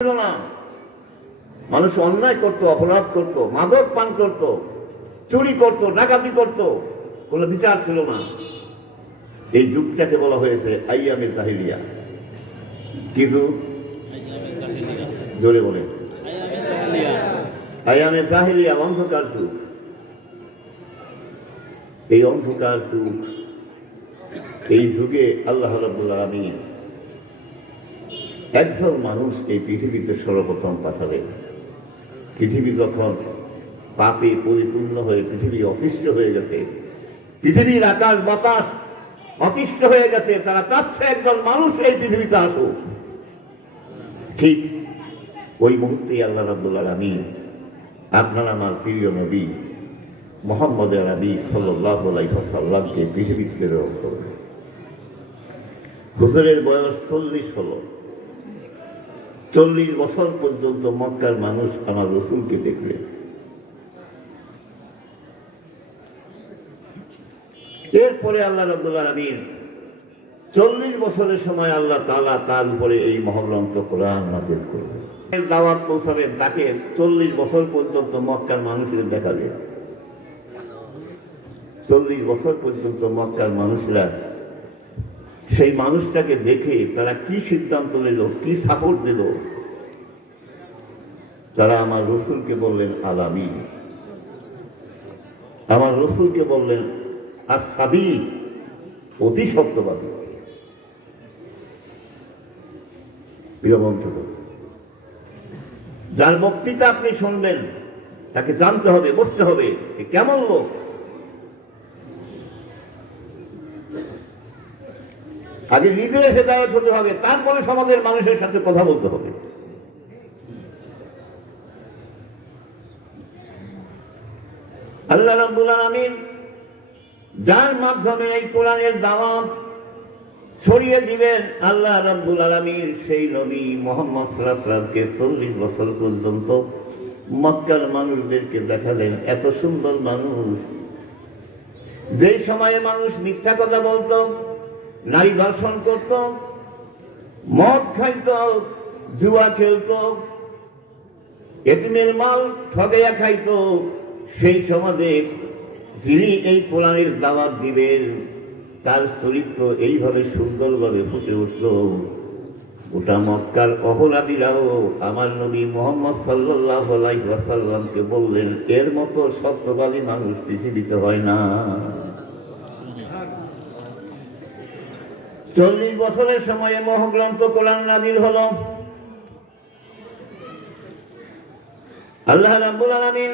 ছিল না। মানুষ অন্যায় করত অপরাধ করত মাদক পান করত চুরি করত ডাকাতি করত কোনো বিচার ছিল না। এই যুগটাকে বলা হয়েছে আইয়ামে জাহিলিয়া। কিন্তু জোরে বলে আইয়ামে জাহিলিয়া অন্ধকার যুগ। এই অন্ধকার যুগ এই যুগে আল্লাহ রাব্বুল আলামিন একজন মানুষ এই পৃথিবীতে সর্বপ্রথম পাঠাবে। পৃথিবী যখন পাপে পরিপূর্ণ হয়ে, পৃথিবী অতিষ্ঠ হয়ে গেছে, পৃথিবীর আকাশ, বাতাস অতিষ্ঠ হয়ে গেছে, তারা চাচ্ছে একজন মানুষ এই পৃথিবীতে আসুক। ঠিক ওই মুহূর্তে আল্লাহ রাব্দুল আলমী আপনার আমার প্রিয় নবী মোহাম্মদ আলী সাল্লাহ আলাইসাল্লামকে পৃথিবীতে প্রেরণ করবে। হুজুরের বয়স চল্লিশ হলো। চল্লিশ বছর পর্যন্ত মক্কার মানুষ আমার রসুলকে দেখবে। এরপরে আল্লাহ রব্দুল আলমীর চল্লিশ বছরের সময় আল্লাহ তালা তার উপরে এই মহগ্রন্থ কোরআন নাজিল করবে। দাওয়াত পৌঁছাবে তাকে চল্লিশ বছর পর্যন্ত মক্কার মানুষের দেখাবে চল্লিশ বছর পর্যন্ত মক্কার মানুষরা সেই মানুষটাকে দেখে তারা কি সিদ্ধান্ত নিল, কি সাপোর্ট দিল? তারা আমার রসুলকে বললেন, আলামী। আমার রসুলকে বললেন আর সাদি অতি সত্যবাদী। যার বক্তৃতা আপনি শুনবেন, তাকে জানতে হবে, বুঝতে হবে, সে কেমন লোক? আগে নিজের হেদায়ত হতে হবে, তারপরে সমাজের মানুষের সাথে কথা বলতে হবে। আল্লাহ রাব্বুল আলামিন যার মাধ্যমে এই কোরআনের দাওয়াত ছড়িয়ে দিবেন, আল্লাহ রাব্বুল আলামিন সেই নবী মোহাম্মদ সাল্লাল্লাহু আলাইহি চল্লিশ বছর পর্যন্ত মক্কার মানুষদেরকে দেখালেন, এত সুন্দর মানুষ। যেই সময়ে মানুষ মিথ্যা কথা বলতো নারী দর্শন করত, মদ খাইত, জুয়া খেলত, এতিমের মাল ঠগাইয়া খাইত। সেই সমাজে যিনি এই কোরআনের দাবার দিবেন, তার চরিত্র এইভাবে সুন্দরভাবে ফুটে উঠল। গোটা মক্কার অপরাধীরাও আমার নবী মোহাম্মদ সাল্লাহ আলাইসাল্লামকে বললেন, এর মতো সত্যবাদী মানুষ পৃথিবীতে হয় না। চল্লিশ বছরের সময়ে মহগ্রন্থ কোরআন নাজির হলো। আল্লাহ রাব্বুল আলামিন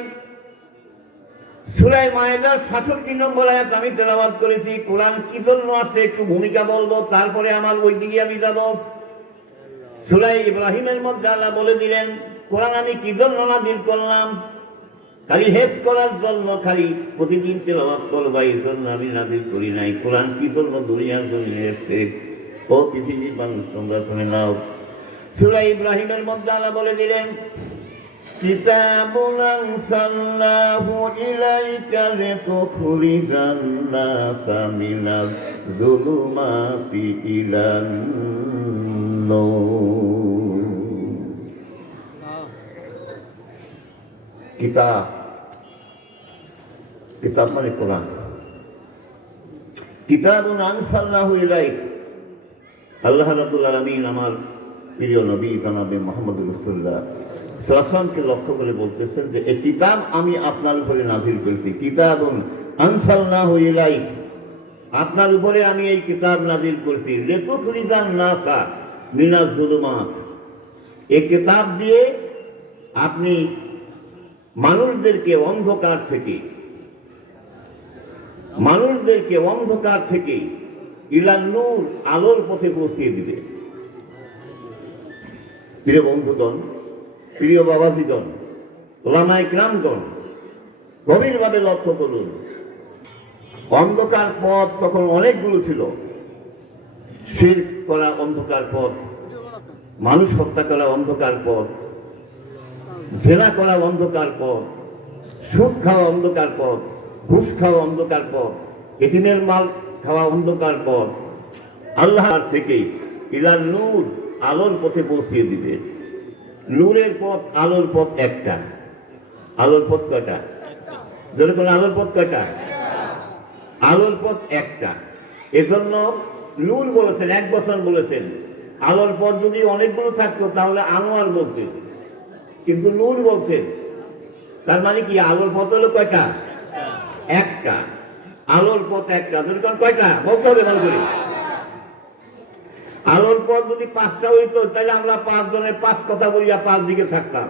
সূরা মায়েদার 67 নম্বর আয়াত আমি তেলাবাদ করেছি। কোরআন কি জন্য আছে একটু ভূমিকা বলব, তারপরে আমার ওই দিকে আমি যাব। সূরা ইব্রাহিমের মধ্যে আল্লাহ বলে দিলেন, কোরআন আমি কি জন্য নাজিল করলাম? খালি হেফ করার জন্য খালি প্রতিদিন তেলাওয়াত করবা এই জন্য আমি নাজিল করি নাই কোরআন কি জন্য দুনিয়ার জন্য এসছে ও পৃথিবীর মানুষ তোমরা শুনে নাও সূরা ইব্রাহিমের মধ্যে আল্লাহ বলে দিলেন كتاب أنزلناه إليك لتخرج الناس من الظلمات إلى النور কিতাব কিতাব মানে কোরআন। কিতাব আনসাল্লাহু আল্লাহ রাব্বুল আমার প্রিয় নবী জানাবে মোহাম্মদ রসুল্লাহ সালামকে লক্ষ্য করে বলতেছেন যে এই কিতাব আমি আপনার উপরে নাজিল করেছি। কিতাব আনসাল্লাহু ইলাইক। আপনার উপরে আমি এই কিতাব নাজিল করেছি। ফরিদান নাসা মিনাজ জুলুমাত। এই কিতাব দিয়ে আপনি মানুষদেরকে অন্ধকার থেকে মানুষদেরকে অন্ধকার থেকে ইলান নূর আলোর পথে পৌঁছিয়ে দিবে। প্রিয় বন্ধুগণ, প্রিয় বাবাজিগণ ওলামাই গ্রামগণ গভীরভাবে লক্ষ্য করুন, অন্ধকার পথ তখন অনেকগুলো ছিল। শির করা অন্ধকার পথ, মানুষ হত্যা করা অন্ধকার পথ জেলা করা অন্ধকার পথ, সুদ খাওয়া অন্ধকার পথ ঘুষ খাওয়া অন্ধকার পথ এটিনের মাল খাওয়া অন্ধকার পথ। আল্লাহর থেকে ইলার নূর আলোর পথে পৌঁছিয়ে দিবে। নূরের পথ, আলোর পথ একটা। আলোর পথ কয়টা? যদি কোনো আলোর পথ কয়টা? আলোর পথ একটা। এজন্য নূর বলেছেন, এক বছর বলেছেন, আলোর পথ যদি অনেকগুলো থাকতো তাহলে আনোয়ার বলতে কিন্তু নূর বলছেন, তার মানে কি, আলোর পথ হলো কয়টা? একটা আলোর পথ একটা কোন কয়টা? বলতে হবে ভালো করে। আলোর পথ যদি পাঁচটা হইতো, তাহলে আমরা পাঁচ জনের পাঁচ কথা বলিয়া পাঁচ দিকে থাকতাম।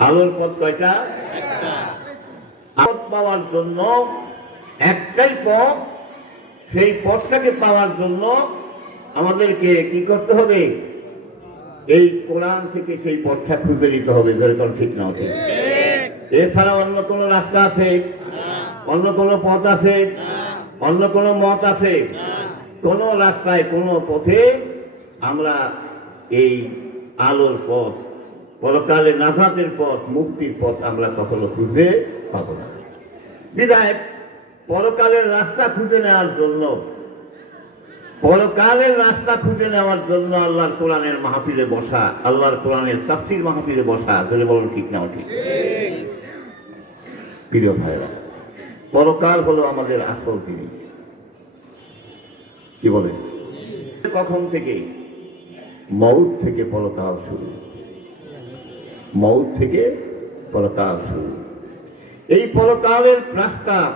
আলোর পথ কয়টা? পথ পাওয়ার জন্য একটাই পথ। সেই পথটাকে পাওয়ার জন্য আমাদেরকে কি করতে হবে? এই কোরআন থেকে সেই পথটা খুঁজে নিতে হবে। যেরকম ঠিক না ঠিক এছাড়া অন্য কোনো রাস্তা আছে? অন্য কোনো পথ আছে? অন্য কোনো মত আছে? কোন রাস্তায়, কোন পথে আমরা এই আলোর পথ, পরকালে নাজাতের পথ, মুক্তির পথ আমরা কখনো খুঁজে পাব না। বিধায় পরকালের রাস্তা খুঁজে নেওয়ার জন্য, পরকালের রাস্তা খুঁজে নেওয়ার জন্য আল্লাহর কোরআনের মাহফিলে বসা, আল্লাহর কোরআনের তাফসির মাহফিলে বসা আসলে বলুন ঠিক না, ঠিক? প্রিয় ভাইরা পরকাল হলো আমাদের আসল জিনিস কি বলে? কখন থেকে? মৌত থেকে পরকাল শুরু। মৌত থেকে পরকাল শুরু। এই পরকালের রাস্তা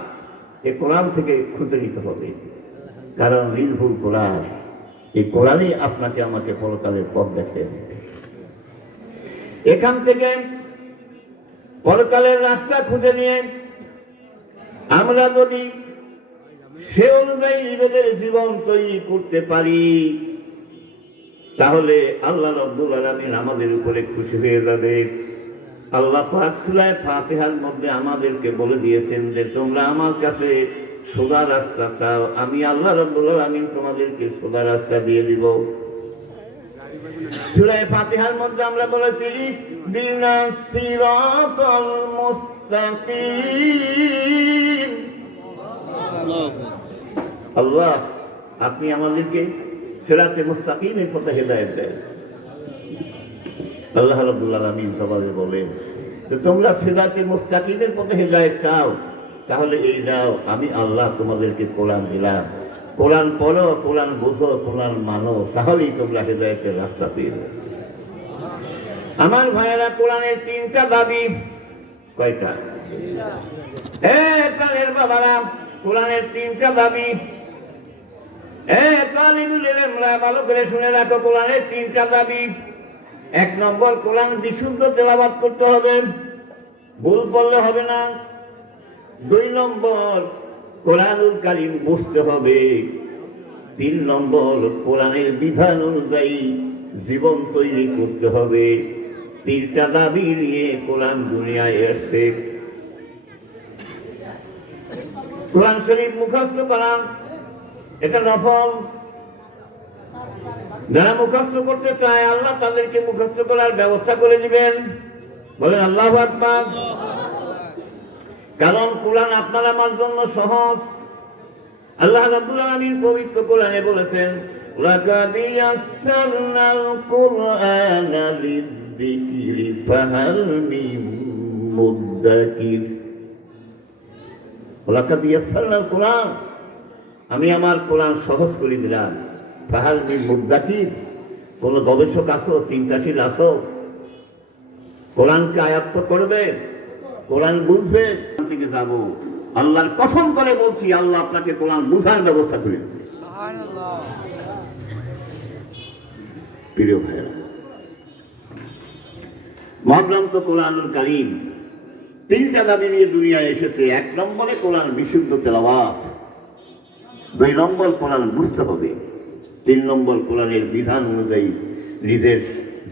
এই কোরআন থেকে খুঁজে নিতে হবে। কারণ রিলভুল কোরআন, এই কোরআনই আপনাকে আমাকে পরকালের পথ দেখে এখান থেকে পরকালের রাস্তা খুঁজে নিয়ে আমরা যদি সে অনুযায়ী নিজেদের জীবন তৈরি করতে পারি, তাহলে আল্লাহ রব্দুল আলমিন আমাদের উপরে খুশি হয়ে যাবে। আল্লাহ পাক সুরায় ফাতিহার মধ্যে আমাদেরকে বলে দিয়েছেন যে, তোমরা আমার কাছে সোজা রাস্তা চাও, আমি আল্লাহ রব্দুল আলমিন তোমাদেরকে সোজা রাস্তা দিয়ে দিব। সুরায় ফাতিহার মধ্যে আমরা বলেছি দিনা সিরাতাল মুস্তাকিম। আল্লাহ, আপনি আমাদেরকে সেরাতে মুস্তাকিমের পথে হেদায়েত দেন। আল্লাহ রাব্বুল আলামিন সবাই বলেন যে, তোমরা সেরাতে মুস্তাকিমের পথে হেদায়েত চাও, তাহলে এই নাও, আমি আল্লাহ তোমাদেরকে কোরআন দিলাম কোরআন পড়ো, কোরআন বুঝো, কোরআন মানো, তাহলেই তোমরা হেদায়েতের রাস্তা পেয়ে। আমার ভাইয়েরা, কোরআনের তিনটা দাবি, কয়টা? প্রাণের বাবারা, কোরআনের তিনটা দাবি। ভালো করে শুনে রাখো, কোরআনের তিনটা দাবি। এক নম্বর, কোরআন বিশুদ্ধ তেলাবাদ করতে হবে, ভুল পড়লে হবে না। দুই নম্বর কোরআনুল কারিম বুঝতে হবে। তিন নম্বর, কোরআনের বিধান অনুযায়ী জীবন তৈরি করতে হবে। তিনটা দাবি নিয়ে কোরআন দুনিয়ায় এসছে কোরআন শরীফ মুখস্থ করা, এটা নফল। যারা মুখস্থ করতে চায়, আল্লাহ তাদেরকে মুখস্থ করার ব্যবস্থা করে দিবেন। বলেন, আল্লাহ আকবার। কারণ কোরআন আপনার আমার জন্য সহজ। আল্লাহ রাব্বুল আলামিন পবিত্র কোরআনে বলেছেন আমি আমার কোরআন সহজ করে দিলাম। ফাহাল মিন মুদ্দাকির, কোন গবেষক আসো চিন্তাশীল আসো। কোরআনকে আয়ত্ত করবে কোরআন বুঝবে থেকে যাব। আল্লাহর কসম করে বলছি, আল্লাহ আপনাকে কোরআন বুঝার ব্যবস্থা করে দেবে। প্রিয় ভাইরা মহাগ্রাম কোরআনুল কারিম তিনটা দাবি নিয়ে দুনিয়ায় এসেছে। এক নম্বরে কোরআন বিশুদ্ধ তেলাওয়াত, দুই নম্বর কোরআন বুঝতে হবে, তিন নম্বর কোরআনের বিধান অনুযায়ী নিজের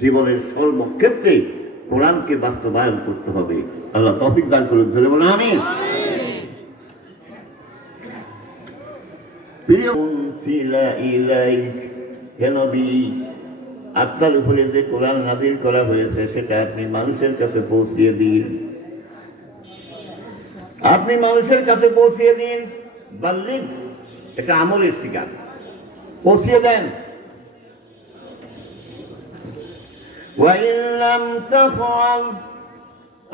জীবনের সর্বক্ষেত্রে কোরআনকে বাস্তবায়ন করতে হবে। আল্লাহ তফিক দান করুন ধরে বলে আমি আপনার উপরে যে কোরআন নাজিল করা হয়েছে, সেটা আপনি মানুষের কাছে পৌঁছিয়ে দিন। আপনি মানুষের কাছে পৌঁছিয়ে দিন। বাল্লিক এটা আমলের শিকার। পৌঁছিয়ে দেন।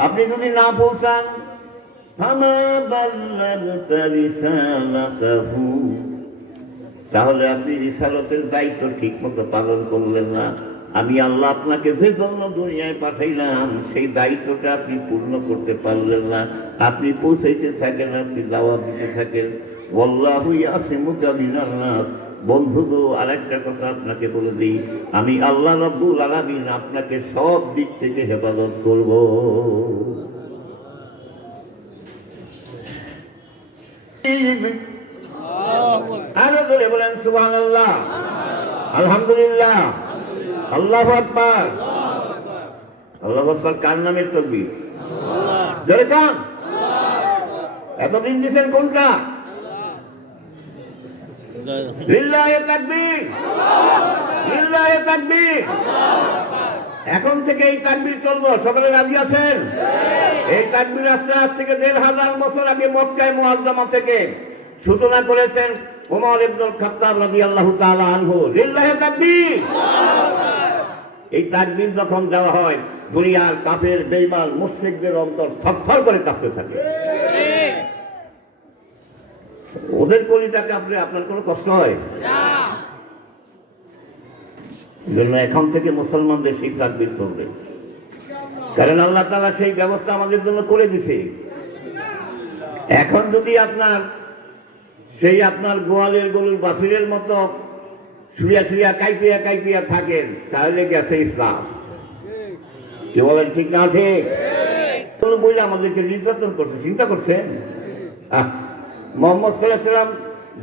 আপনি যদি না পৌঁছান তাহলে আপনি রিসালতের দায়িত্ব ঠিক মতো পালন করলেন না। আমি আল্লাহ আপনাকে যে জন্য দুনিয়ায় পাঠাইলাম, সেই দায়িত্বটা আপনি পূর্ণ করতে পারলেন না। আপনি পৌঁছাইতে থাকেন, আপনি দাওয়া দিতে থাকেন। বল্লাহ আসিমুকা না বন্ধু গো, আরেকটা কথা আপনাকে বলে দিই। আমি আল্লাহ রব্বুল আলামিন আপনাকে সব দিক থেকে হেফাজত করব। আরও ধরে বলেন সুবহান আল্লাহ আলহামদুলিল্লাহ। আল্লাহ আকবার। আল্লাহ আকবার কার নামের তকবীর? জোরে কান। এতদিন দিয়েছেন কোনটা লিল্লাহে তাকবীর লিল্লাহে তাকবীর এখন থেকে এই তাকবীর চলবো। সকলে রাজি আছেন? এই তাকবীর আস্তে আজ থেকে দেড় হাজার বছর আগে মক্কায় মুআজ্জামা থেকে সূচনা করেছেন ওমর ইবনুল খাত্তাব রাদিয়াল্লাহু তাআলা আনহু। লিল্লাহে তাকবীর। এই তাকবীর যখন দেওয়া হয়, দুনিয়ার কাফের, বেঈমান, মুশরিকদের অন্তর থরথর করে কাঁপতে থাকে। ওদের কলিটাকে আপনি আপনার কোনো কষ্ট হয়? জন্য এখন থেকে মুসলমানদের সেই তাকবীর চলবে। কারণ আল্লাহ তাআলা সেই ব্যবস্থা আমাদের জন্য করে দিছে। এখন যদি আপনার সেই আপনার গোয়ালের গরুর বাসিরের মতো শুয়া শুয়া কাইপিয়া কাইপিয়া থাকেন তাহলে গেছে ইসলাম। কি বলেন ঠিক না ঠিক? বলে আমাদেরকে নির্যাতন করছে চিন্তা করছেন? আহ, মোহাম্মদ সাল্লাম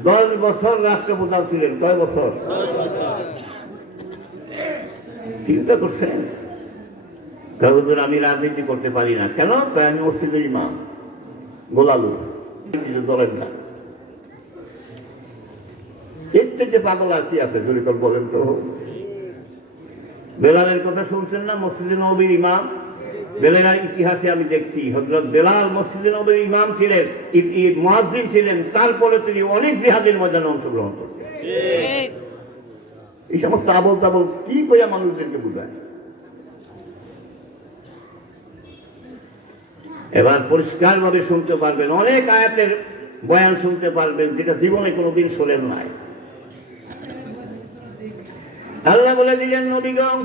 দশ বছর রাষ্ট্রপ্রধান ছিলেন। কয় বছর? চিন্তা করছেন? কাগজের আমি রাজনীতি করতে পারি না। কেন? তাই আমি মসজিদের ইমাম, গোলালু দলের না। এর থেকে পাগল আর কি আছে কর বলেন তো। বেলালের কথা শুনছেন না? মসজিদে নবীর ইমাম। বেলেলার ইতিহাসে আমি দেখছি হজরত বেলাল মসজিদে নবীর ইমাম ছিলেন মহাজিম ছিলেন, তারপরে তিনি অনেক জিহাদের ময়দানে অংশগ্রহণ করছেন। এই সমস্ত আবল তাবল কি করে মানুষদেরকে বুঝায়? এবার পরিষ্কার ভাবে শুনতে পারবেন, অনেক আয়াতের বয়ান শুনতে পারবেন, যেটা জীবনে কোনোদিন শোনেন নাই। আল্লাহ বলে দিলেন নবীগম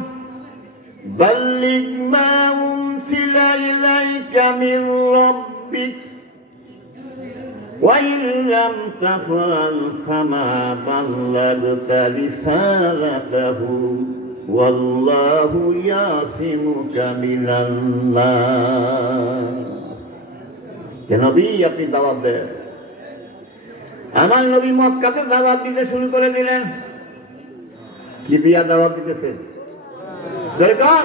বল্লিগ মাউন أنزل إليك من ربك وإن لم تفعل فما بلغت رسالته والله يعصمك من الناس যে নবী আপনি দাওয়াত দেন আমার নবী মক্কাতে দাওয়াত দিতে শুরু করে দিলেন কি দিয়া দাওয়াত দিতেছেন দরকার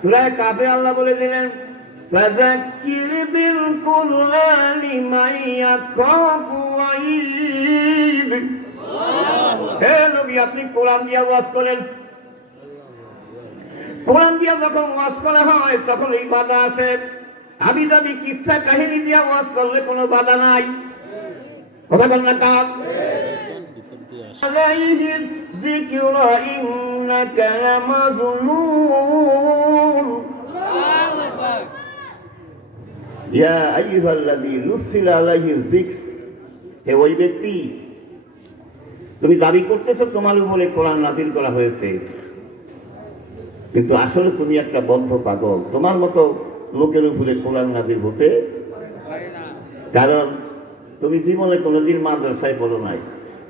সুরায় কাফে আল্লাহ বলে দিলেন فذكر بالقرآن من يخاف وعيد হে নবী আপনি কোরআন দিয়া ওয়াজ করেন কোরআন দিয়া যখন ওয়াজ করা হয় তখন এই বাধা আছে আমি যদি কিচ্ছা কাহিনী দিয়া ওয়াজ করলে কোনো বাধা নাই কথা বল না কাক عليه الذكر إنك لمظلوم ওই ব্যক্তি, তুমি দাবি করতেছ তোমার উপরে কোরআন নাতিল করা হয়েছে। কিন্তু আসলে তুমি একটা বদ্ধ পাগল। তোমার মতো লোকের উপরে কোরআন নাজিল হতে কারণ তুমি জীবনে কোনোদিন মাদ্রাসায় বলো নাই।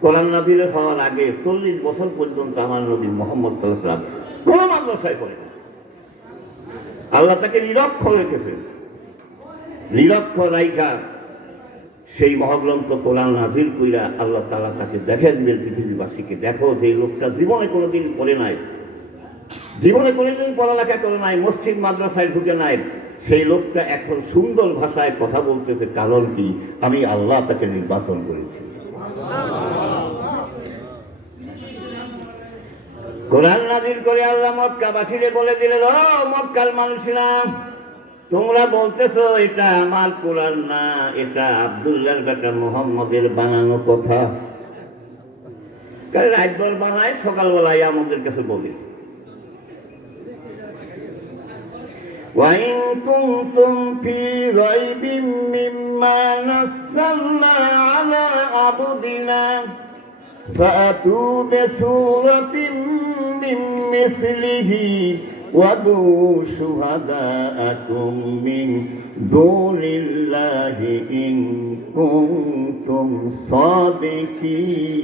কোরআন নাজিল হওয়ার আগে চল্লিশ বছর পর্যন্ত আমার নবী মোহাম্মদ সাল্লাম কোনো মাদ্রাসায় পড়ে না আল্লাহ তাকে নিরক্ষ রেখেছেন। নিরক্ষর রাইখা সেই মহাগ্রন্থ কোরআন নাজির কইরা আল্লাহ তালা তাকে দেখেন দিলেন পৃথিবীবাসীকে, দেখো যে লোকটা জীবনে কোনোদিন পড়ে নাই। জীবনে কোনোদিন পড়ালেখা করে নাই, মসজিদ, মাদ্রাসায় ঢুকে নাই। সেই লোকটা এখন সুন্দর ভাষায় কথা বলতেছে, কারণ কি? আমি আল্লাহ তাকে নির্বাচন করেছি। কোরআন নাজির করে আল্লাহ মক্কাবাসীরে বলে দিলেন, ও মক্কার মানুষরা তোমরা বলতেছো এটা আমার কোরআন না এটা আব্দুল্লাহর বেটা মোহাম্মদের বানানো কথা কারণ রাতভর বানায় সকালবেলায় আমাদের কাছে বলি وإن كنتم في ريب مما نزلنا على عبدنا فأتوا بسورة من مثله وادعوا شهداءكم من دون الله إن كنتم صادقين